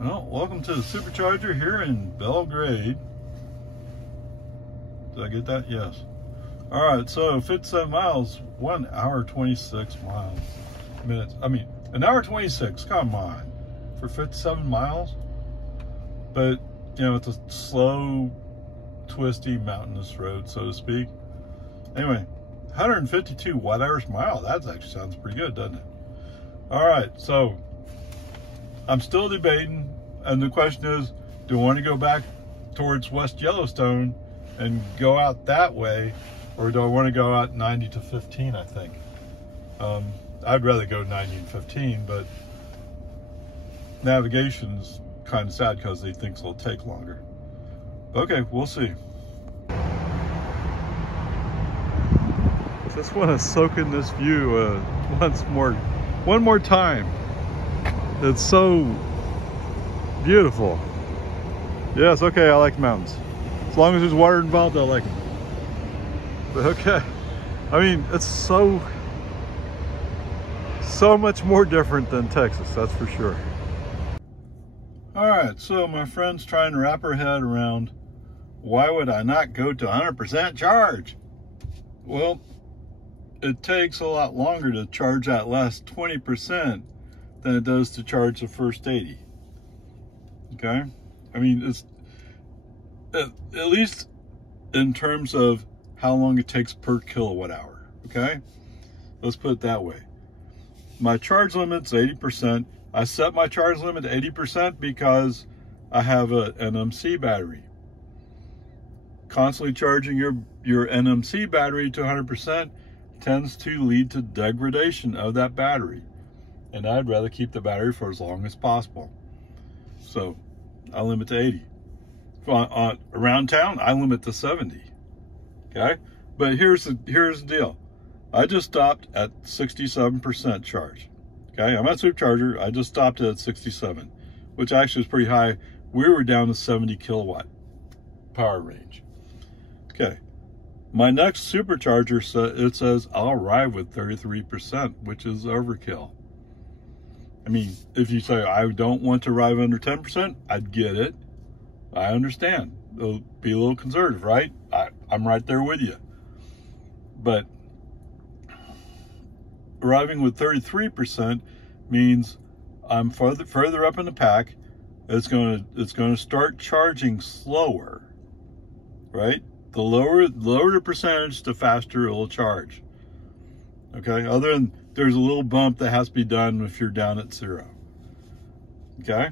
Well, welcome to the Supercharger here in Belgrade. Did I get that? Yes. All right, so 57 miles, 1 hour 26 minutes. I mean, an hour 26. Come on, for 57 miles. But you know, it's a slow, twisty, mountainous road, so to speak. Anyway, 152 watt-hours per mile. That actually sounds pretty good, doesn't it? All right, so I'm still debating, and the question is, do I want to go back towards West Yellowstone and go out that way, or do I want to go out 90 to 15, I think. I'd rather go 90 and 15, but navigation's kind of sad because they think it'll take longer. Okay, we'll see. Just want to soak in this view one more time. It's so beautiful. Yes, okay, I like mountains. As long as there's water involved, I like them. But okay, I mean, it's so much more different than Texas, that's for sure. All right, so my friend's trying to wrap her head around, why would I not go to 100% charge? Well, it takes a lot longer to charge that last 20% than it does to charge the first 80. Okay? I mean, it's at least in terms of how long it takes per kilowatt hour. Okay? Let's put it that way. My charge limit's 80%. I set my charge limit to 80% because I have an NMC battery. Constantly charging your NMC battery to 100% tends to lead to degradation of that battery. And I'd rather keep the battery for as long as possible. So I limit to 80. Around town, I limit to 70. Okay? But here's the deal. I just stopped at 67% charge. Okay? I'm at Supercharger. I just stopped it at 67, which actually is pretty high. We were down to 70 kilowatt power range. Okay. My next Supercharger, it says I'll arrive with 33%, which is overkill. I mean, if you say, I don't want to arrive under 10%, I'd get it. I understand. It'll be a little conservative, right? I'm right there with you. But arriving with 33% means I'm further up in the pack. It's going to start charging slower, right? The lower the percentage, the faster it'll charge. Okay, other than there's a little bump that has to be done if you're down at 0. Okay,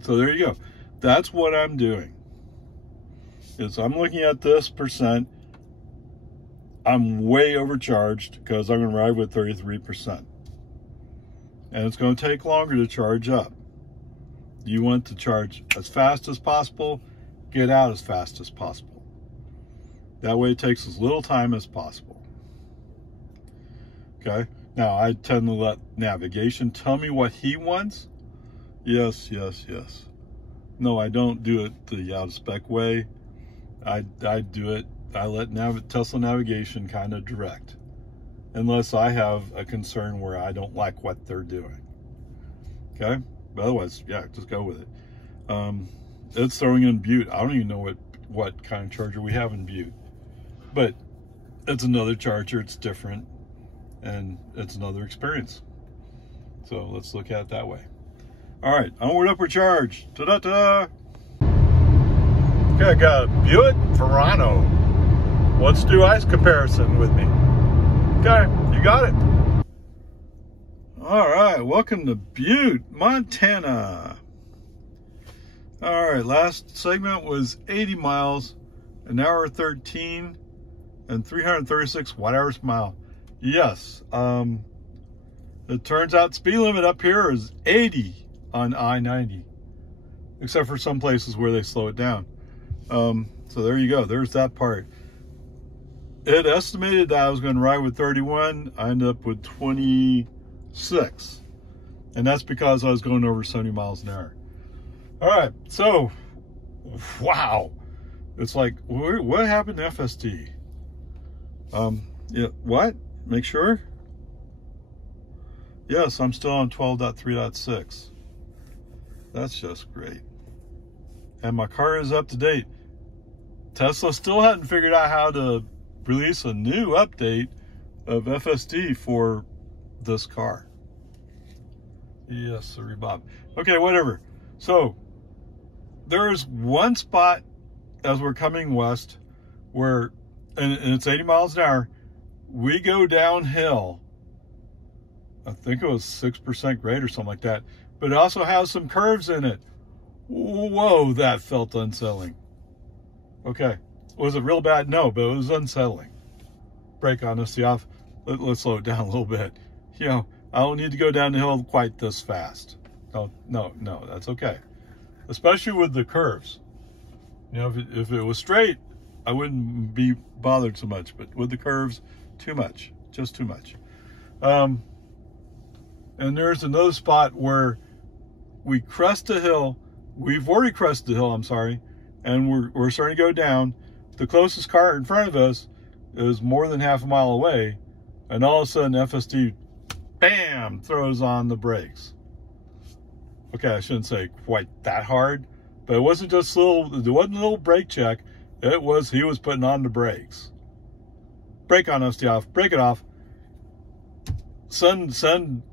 so there you go. That's what I'm doing. Is I'm looking at this percent. I'm way overcharged because I'm going to arrive with 33%. And it's going to take longer to charge up. You want to charge as fast as possible, get out as fast as possible. That way it takes as little time as possible. Okay? Now, I tend to let navigation tell me what he wants. Yes, yes, yes. No, I don't do it the out-of-spec way. I do it, I let Tesla navigation kind of direct. Unless I have a concern where I don't like what they're doing. Okay? But otherwise, yeah, just go with it. It's throwing in Butte. I don't even know what kind of charger we have in Butte. But it's another charger, it's different, and it's another experience. So let's look at it that way. All right, onward, upward charge. Ta-da-ta! Okay, I got a Butte Verano. Let's do ice comparison with me. Okay, you got it. All right, welcome to Butte, Montana. All right, last segment was 80 miles, an hour 13, and 336 watt-hours per mile. Yes, it turns out speed limit up here is 80 on I-90, except for some places where they slow it down. So there you go, there's that part. It estimated that I was going to ride with 31. I ended up with 26. And that's because I was going over 70 miles an hour. All right, so, wow. It's like, what happened to FSD? Yeah, what? Make sure? Yes, I'm still on 12.3.6. That's just great. And my car is up to date. Tesla still hadn't figured out how to release a new update of FSD for this car. Yes, sorry, Bob. Okay, whatever. So there's one spot as we're coming west where, and it's 80 miles an hour, we go downhill. I think it was 6% grade or something like that, but it also has some curves in it. Whoa, that felt unsettling. Okay, was it real bad? No, but it was unsettling. Brake honesty off. Let's slow it down a little bit. You know, I don't need to go down the hill quite this fast. No, that's okay. Especially with the curves. You know, if it was straight, I wouldn't be bothered so much. But with the curves, too much. Just too much. And there's another spot where we crest a hill. We've already crested the hill, I'm sorry. And we're starting to go down. The closest car in front of us is more than half a mile away. And all of a sudden, FSD, bam, throws on the brakes. Okay, I shouldn't say quite that hard, but it wasn't just it wasn't a little brake check. It was, he was putting on the brakes. Brake honesty off, break it off. Send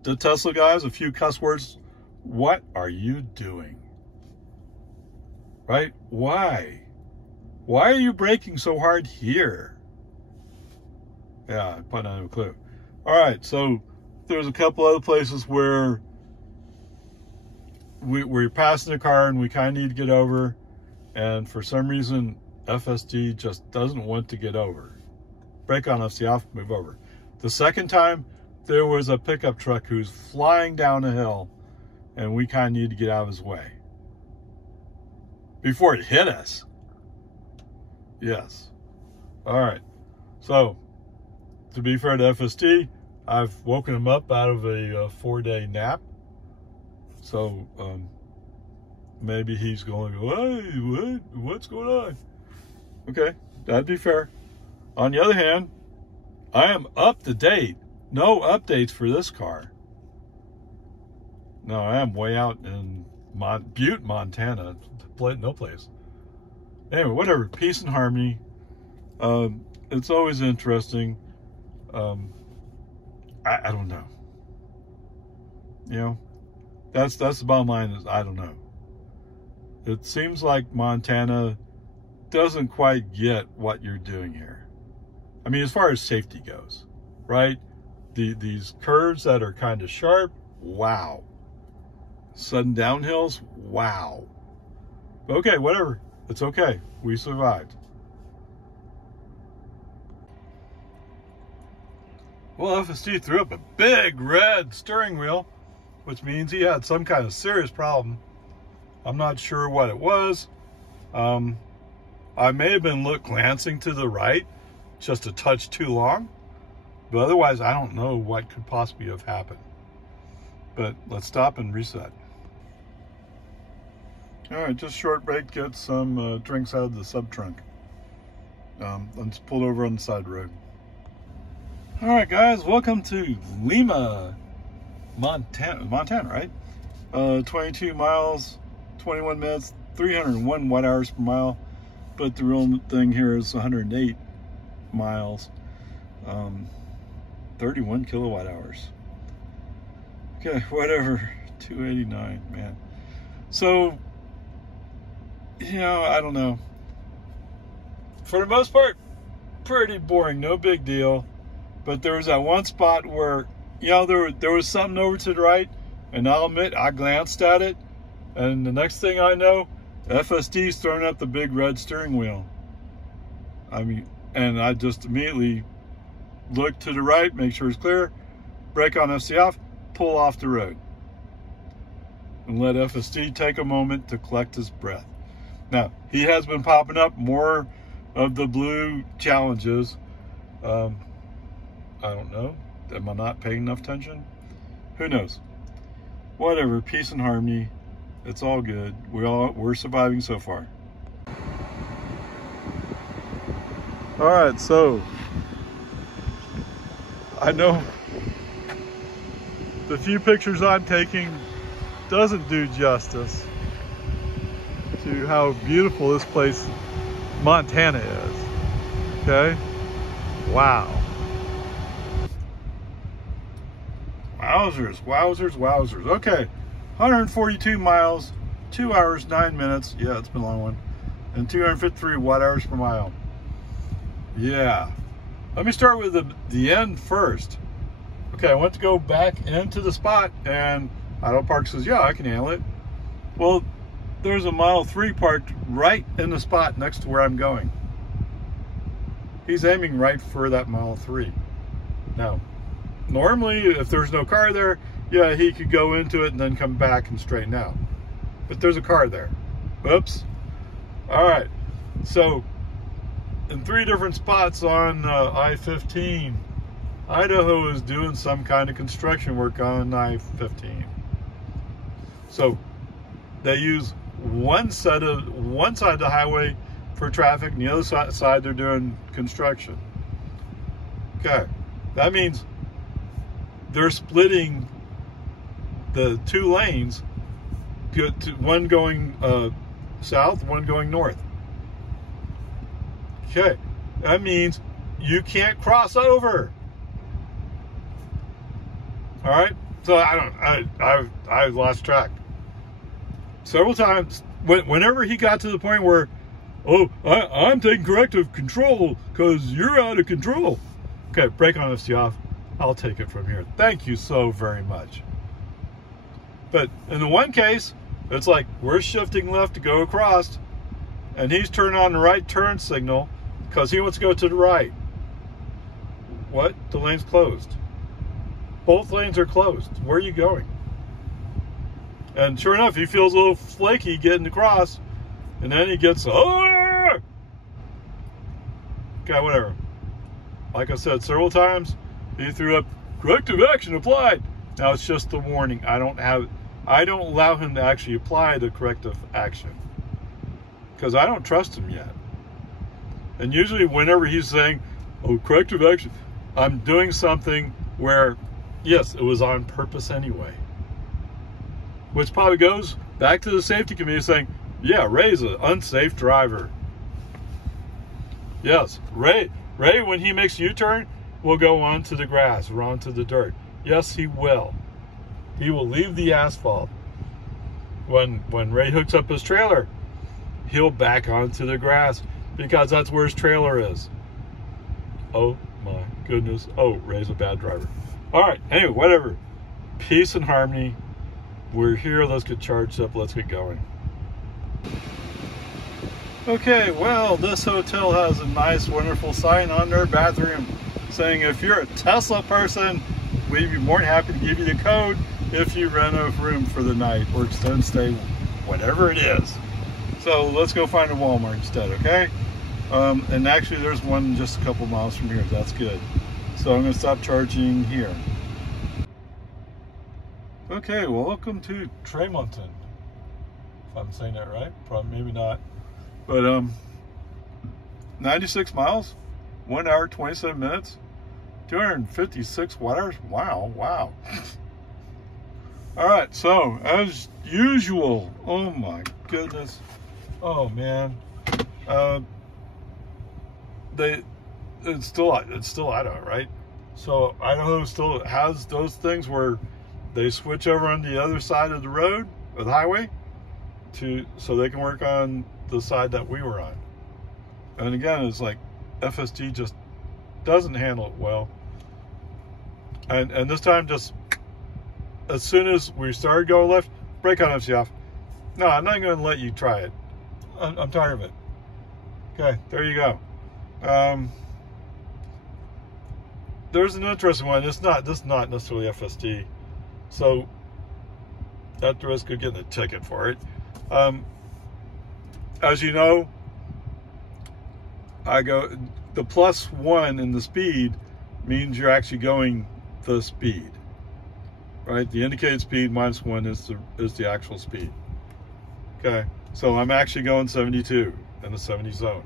the Tesla guys a few cuss words. What are you doing? Right? Why? Why are you braking so hard here? Yeah, I probably don't have a clue. All right, so there's a couple other places where we're passing the car and we kind of need to get over, and for some reason FSD just doesn't want to get over. Brake honesty off, move over. The second time, there was a pickup truck who's flying down a hill, and we kind of need to get out of his way before he hit us. Yes. All right. So, to be fair to FSD, I've woken him up out of a 4-day nap. So, maybe he's going to go, hey, what's going on? Okay, that'd be fair. On the other hand, I am up to date. No updates for this car. No, I am way out in Butte, Montana. No place. Anyway, whatever. Peace and harmony. It's always interesting. I don't know. You know, that's the bottom line is I don't know. It seems like Montana doesn't quite get what you're doing here. I mean, as far as safety goes, right? These curves that are kind of sharp, wow. Sudden downhills, wow. Okay, whatever. It's okay. We survived. Well, FSD threw up a big red steering wheel, which means he had some kind of serious problem. I'm not sure what it was. I may have been glancing to the right just a touch too long, but otherwise I don't know what could possibly have happened. But let's stop and reset. All right, just short break, get some drinks out of the sub trunk. Let's pull over on the side road. All right, guys, welcome to Lima, Montana, right? 22 miles, 21 minutes, 301 watt hours per mile. But the real thing here is 108 miles, 31 kilowatt hours. Okay, whatever, 289, man. So, you know, I don't know. For the most part, pretty boring, no big deal. But there was that one spot where, you know, there was something over to the right, and I'll admit, I glanced at it, and the next thing I know, FSD's throwing up the big red steering wheel. I mean, and I just immediately looked to the right, make sure it's clear, brake on FSD off, pull off the road. And let FSD take a moment to collect his breath. Now, he has been popping up more of the blue challenges. I don't know. Am I not paying enough attention? Who knows? Whatever, peace and harmony. It's all good. We're surviving so far. All right, so I know the few pictures I'm taking doesn't do justice to how beautiful this place, Montana, is. Okay? Wow. Wowzers, wowzers, wowzers. Okay, 142 miles, 2 hours, 9 minutes. Yeah, it's been a long one. And 253 watt-hours per mile. Yeah. Let me start with the end first. Okay, I went to go back into the spot, and Auto Park says, yeah, I can handle it. Well, there's a Model 3 parked right in the spot next to where I'm going. He's aiming right for that Model 3. Now, normally, if there's no car there, yeah, he could go into it and then come back and straighten out. But there's a car there. Oops. All right. So, in 3 different spots on I-15, Idaho is doing some kind of construction work on I-15. So, they use one side of the highway for traffic, and the other side they're doing construction. Okay, that means they're splitting the 2 lanes, one going south, one going north. Okay, that means you can't cross over. All right, so I've lost track several times. Whenever he got to the point where, oh, I'm taking corrective control because you're out of control. Okay, brake honesty off. I'll take it from here. Thank you so very much. But in the one case, it's like we're shifting left to go across, and he's turning on the right turn signal because he wants to go to the right. What? The lane's closed. Both lanes are closed. Where are you going? And sure enough, he feels a little flaky getting across, and then he gets, oh! Okay, whatever. Like I said several times, he threw up corrective action applied. Now it's just the warning. I don't allow him to actually apply the corrective action because I don't trust him yet. And usually whenever he's saying, oh, corrective action, I'm doing something where, yes, it was on purpose anyway. Which probably goes back to the safety committee saying, yeah, Ray's an unsafe driver. Yes, Ray, when he makes a U-turn, will go onto the grass or onto the dirt. Yes, he will. He will leave the asphalt. When Ray hooks up his trailer, he'll back onto the grass because that's where his trailer is. Oh my goodness. Oh, Ray's a bad driver. All right, anyway, whatever. Peace and harmony. We're here. Let's get charged up. Let's get going. Okay, well, this hotel has a nice, wonderful sign on their bathroom saying if you're a Tesla person, we'd be more than happy to give you the code if you rent a room for the night or extended stay, whatever it is. So let's go find a Walmart instead, okay? And actually there's one just a couple miles from here. That's good. So I'm going to stop charging here. Okay, well, welcome to Tremonton. If I'm saying that right, probably maybe not. But 96 miles, 1 hour, 27 minutes, 256 watt-hours. Wow, wow. All right, so as usual, oh my goodness, oh man, it's still Idaho, right? So Idaho still has those things where they switch over on the other side of the road or the highway so they can work on the side that we were on. And again, it's like FSD just doesn't handle it well. And this time, just as soon as we started going left, brake honesty off. No, I'm not going to let you try it. I'm tired of it. Okay, there you go. There's an interesting one. This is not necessarily FSD, so at the risk of getting a ticket for it. As you know, the +1 in the speed means you're actually going the speed, right? The indicated speed -1 is the actual speed. Okay, so I'm actually going 72 in the 70 zone,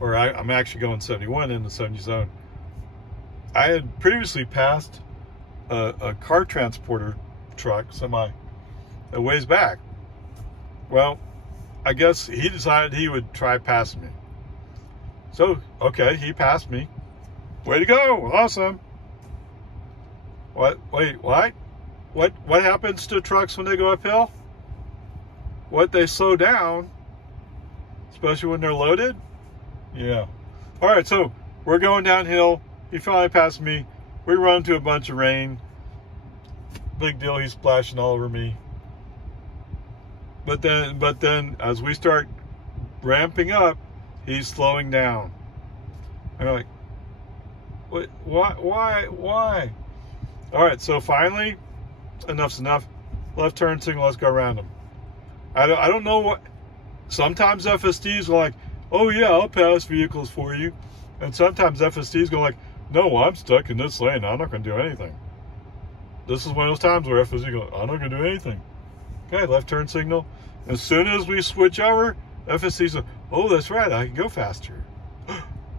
or I'm actually going 71 in the 70 zone. I had previously passed a car transporter truck, semi, a ways back. Well, I guess he decided he would try passing me. So, okay, he passed me. Way to go, awesome. What, wait, what? What happens to trucks when they go uphill? What, they slow down? Especially when they're loaded? Yeah. All right, so we're going downhill. He finally passed me. We run into a bunch of rain. Big deal, he's splashing all over me. But then as we start ramping up, he's slowing down. I'm like, what, why? All right, so finally, enough's enough. Left turn signal, let's go around him. I don't know what, sometimes FSDs are like, oh yeah, I'll pass vehicles for you. And sometimes FSDs go like, no, I'm stuck in this lane, I'm not gonna do anything. This is one of those times where FSD goes, I'm not gonna do anything. Okay, left turn signal. As soon as we switch over, FSD says, oh, that's right, I can go faster.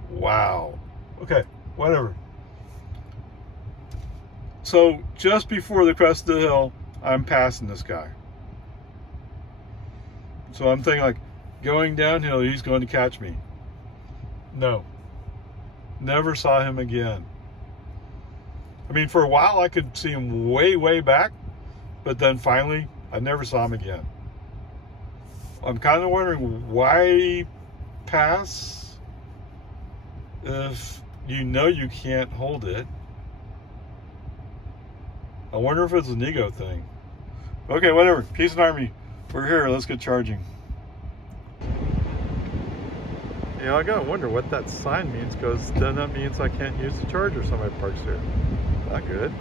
Wow. Okay, whatever. So just before the crest of the hill, I'm passing this guy. So I'm thinking like, going downhill, he's going to catch me. No. Never saw him again. I mean, for a while I could see him way back, but then finally I never saw him again. I'm kind of wondering why pass if you know you can't hold it. I wonder if it's an ego thing. Okay, whatever. Peace and Army. We're here. Let's get charging. Yeah, I gotta wonder what that sign means, because then that means I can't use the charger if somebody parks here. Not good.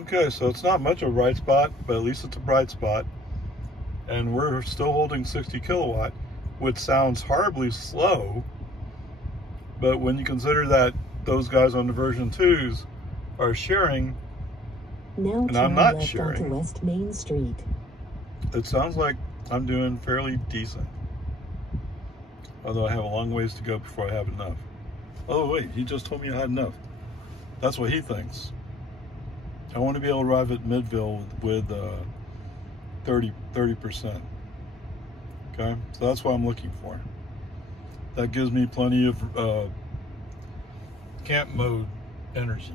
Okay, so it's not much of a bright spot, but at least it's a bright spot. And we're still holding 60 kilowatt, which sounds horribly slow. But when you consider that those guys on the version 2s are sharing, now and I'm not sharing, West Main Street. It sounds like I'm doing fairly decent. Although I have a long ways to go before I have enough. Oh wait, he just told me I had enough. That's what he thinks. I want to be able to arrive at Midville with 30%. Okay, so that's what I'm looking for. That gives me plenty of camp mode energy.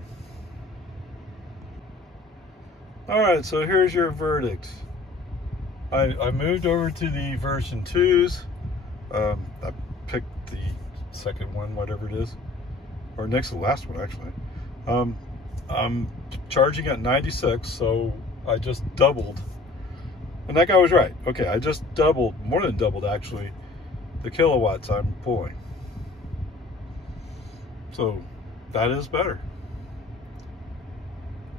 All right, so here's your verdict. I moved over to the version 2s. I picked the second one, whatever it is, or next to the last one actually. I'm charging at 96, so I just doubled. And that guy was right. Okay, I just doubled, more than doubled actually, the kilowatts I'm pulling. So that is better.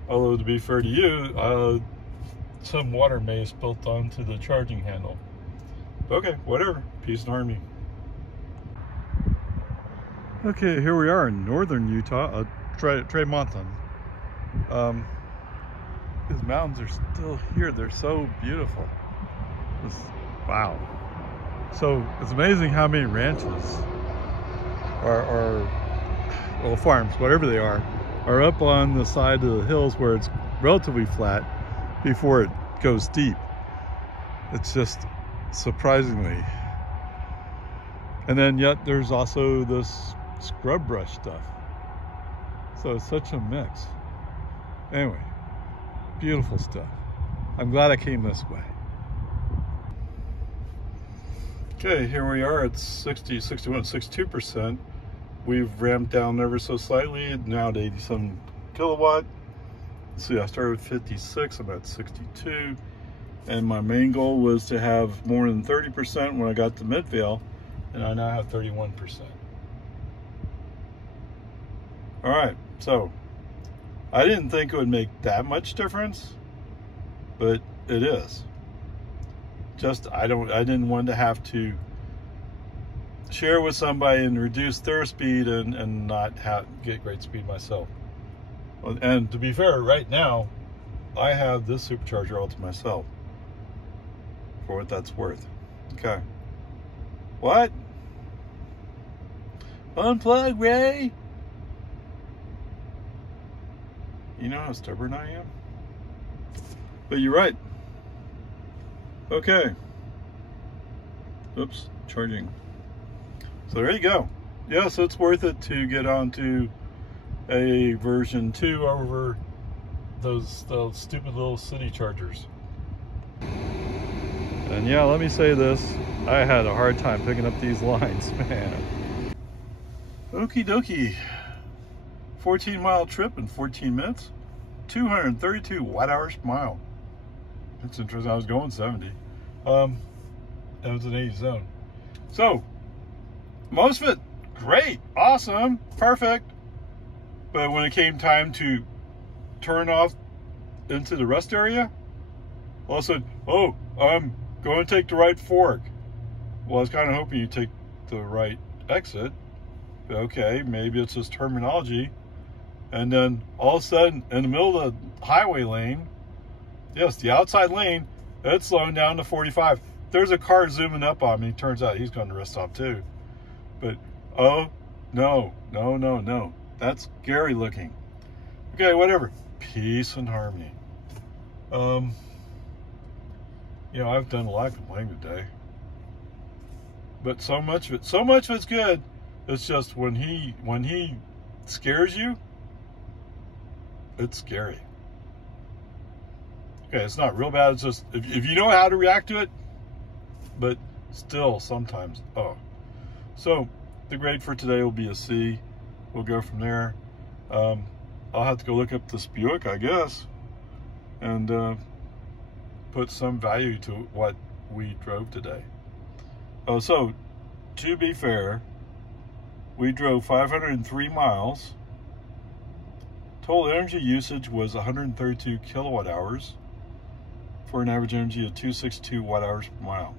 Although to be fair to you, some water may have spilt onto the charging handle. Okay, whatever. Peace and Army. Okay, here we are in northern Utah, Tremonton. These mountains are still here. They're so beautiful. Wow. So it's amazing how many ranches or well, farms, whatever they are up on the side of the hills where it's relatively flat before it goes deep. It's just surprisingly. And then yet there's also this scrub brush stuff. So it's such a mix. Anyway, beautiful stuff. I'm glad I came this way. Okay, here we are at 60, 61, 62%. We've ramped down ever so slightly, now to 87 kilowatt. Let's see, I started with 56, I'm at 62. And my main goal was to have more than 30% when I got to Midvale, and I now have 31%. All right, so I didn't think it would make that much difference, but it is. Just I didn't want to have to share with somebody and reduce their speed and not get great speed myself. And to be fair, right now I have this supercharger all to myself, for what that's worth. Okay. What? Unplug, Ray. You know how stubborn I am? But you're right. Okay. Oops, charging. So there you go. Yes, it's worth it to get onto a version 2 over those stupid little city chargers. And yeah, let me say this. I had a hard time picking up these lines, man. Okie dokie. 14-mile trip in 14 minutes. 232 watt-hours per mile. It's interesting. I was going 70. It was an 80 zone. So, most of it, great, awesome, perfect. But when it came time to turn off into the rest area, all of a sudden, oh, I'm going to take the right fork. Well, I was kind of hoping you take the right exit. Okay, maybe it's just terminology. And then all of a sudden, in the middle of the highway lane, yes, the outside lane, it's slowing down to 45. There's a car zooming up on me. Turns out he's going to rest stop too. But, oh, no. That's scary looking. Okay, whatever. Peace and harmony. You know, I've done a lot of complaining today. But so much of it's good. It's just when he scares you, it's scary. Okay, it's not real bad. It's just if you know how to react to it, but still sometimes, oh. So the grade for today will be a C. We'll go from there. I'll have to go look up this Buick, I guess, and put some value to what we drove today. Oh, so to be fair, we drove 503 miles. Total energy usage was 132 kilowatt hours for an average energy of 262 watt hours per mile.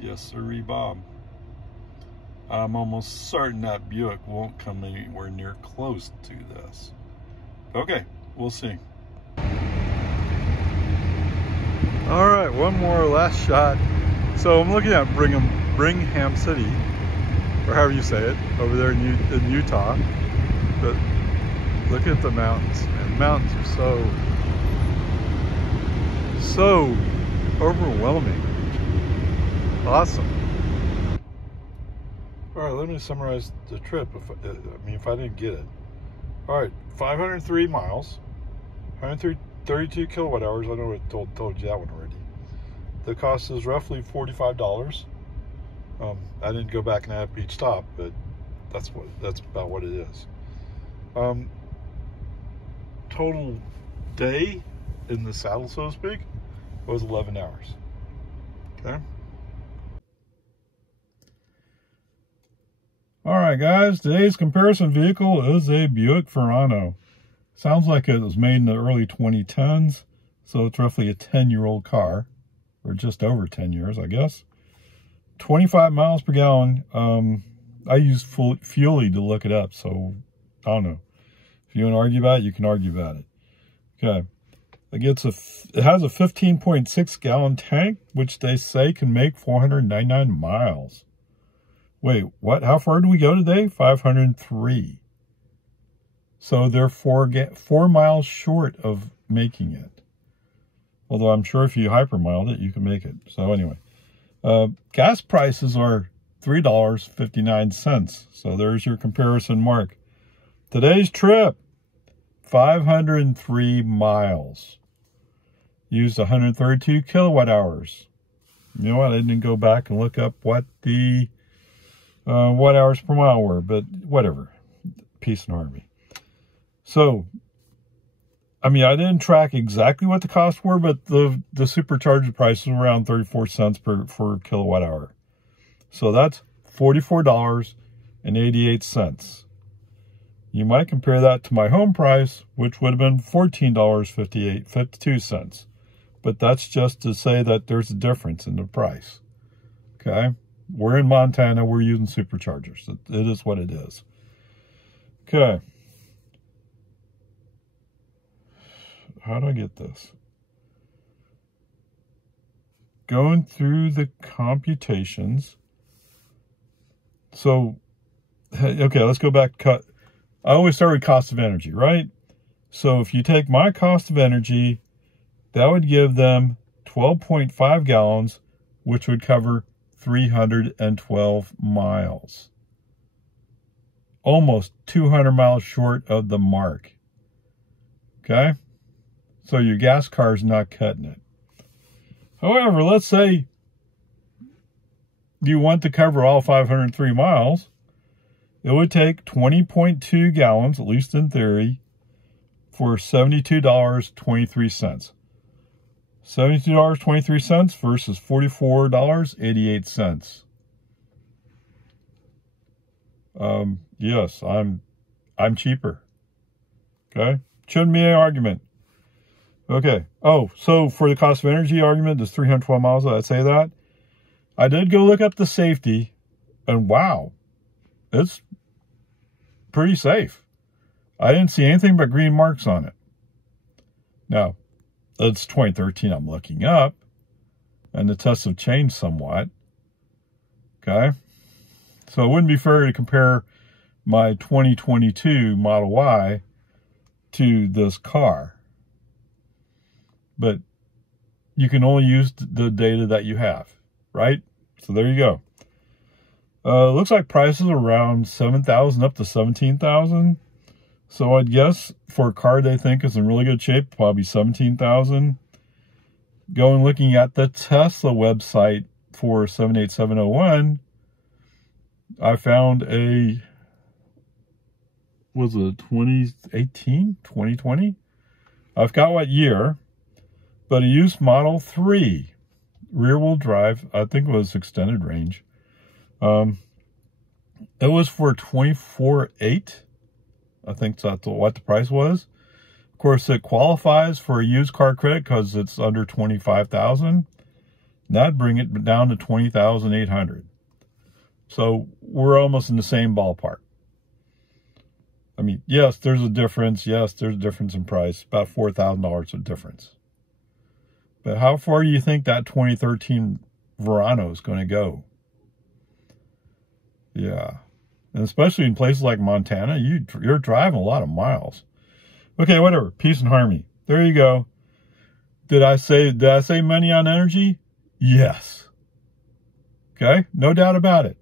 Yes, sirree, Bob. I'm almost certain that Buick won't come anywhere near close to this. Okay, we'll see. All right, one more last shot. So I'm looking at Brigham City, or however you say it, over there in Utah. But look at the mountains, and the mountains are so overwhelming. Awesome. All right, let me summarize the trip. If I didn't get it. All right, 503 miles, 132 kilowatt hours. I know I told you that one already. The cost is roughly $45. I didn't go back and add up each stop, but that's about what it is. Total day in the saddle, so to speak, was 11 hours. Okay. All right, guys, today's comparison vehicle is a Buick Verano. Sounds like it was made in the early 2010s, so it's roughly a 10-year-old car, or just over 10 years, I guess. 25 miles per gallon. I use Fuely to look it up, so I don't know. If you want to argue about it, you can argue about it. Okay. It has a 15.6 gallon tank, which they say can make 499 miles. Wait, what? How far do we go today? 503. So they're 4 miles short of making it. Although I'm sure if you hypermiled it, you can make it. So anyway, gas prices are $3.59. So there's your comparison mark. Today's trip, 503 miles. Used 132 kilowatt hours. You know what? I didn't go back and look up what the watt hours per mile were, but whatever. Peace and harmony. So, I mean, I didn't track exactly what the costs were, but the supercharger price was around 34 cents per kilowatt hour. So that's $44.88. You might compare that to my home price, which would have been $14.52. But that's just to say that there's a difference in the price. Okay? We're in Montana. We're using superchargers. It is what it is. Okay. How do I get this? Going through the computations. So, okay, let's go back. I always start with cost of energy, right? So if you take my cost of energy that would give them 12.5 gallons, which would cover 312 miles. Almost 200 miles short of the mark. Okay? So your gas car is not cutting it. However, let's say you want to cover all 503 miles. It would take 20.2 gallons, at least in theory, for $72.23. $72.23 versus $44.88. Yes, I'm cheaper. Okay? Shouldn't be an argument. Okay. Oh, so for the cost of energy argument, does 312 miles, did I say that? I did go look up the safety, and wow, it's pretty safe. I didn't see anything but green marks on it. Now, it's 2013 I'm looking up, and the tests have changed somewhat. Okay? So it wouldn't be fair to compare my 2022 Model Y to this car. But you can only use the data that you have, right? So there you go. Looks like prices are around $7,000 up to $17,000. So I'd guess for a car they think is in really good shape, probably $17,000. Going looking at the Tesla website for 78701, I found a, was it 2018, 2020? I forgot what year, but a used Model 3 rear-wheel drive, I think it was extended range. It was for $24,800. I think that's what the price was. Of course, it qualifies for a used car credit because it's under $25,000. That'd bring it down to $20,800. So we're almost in the same ballpark. I mean, yes, there's a difference. Yes, there's a difference in price. About $4,000 of difference. But how far do you think that 2013 Verano is going to go? Yeah. And especially in places like Montana, you're driving a lot of miles. Okay, whatever. Peace and harmony. There you go. Did I say money on energy? Yes. Okay? No doubt about it.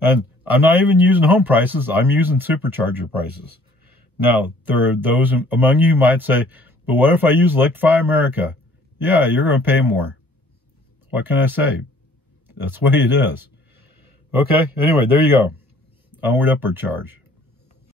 And I'm not even using home prices. I'm using supercharger prices. Now, there are those among you who might say, but what if I use Electrify America? Yeah, you're going to pay more. What can I say? That's the way it is. Okay, anyway, there you go. Onward, upward charge.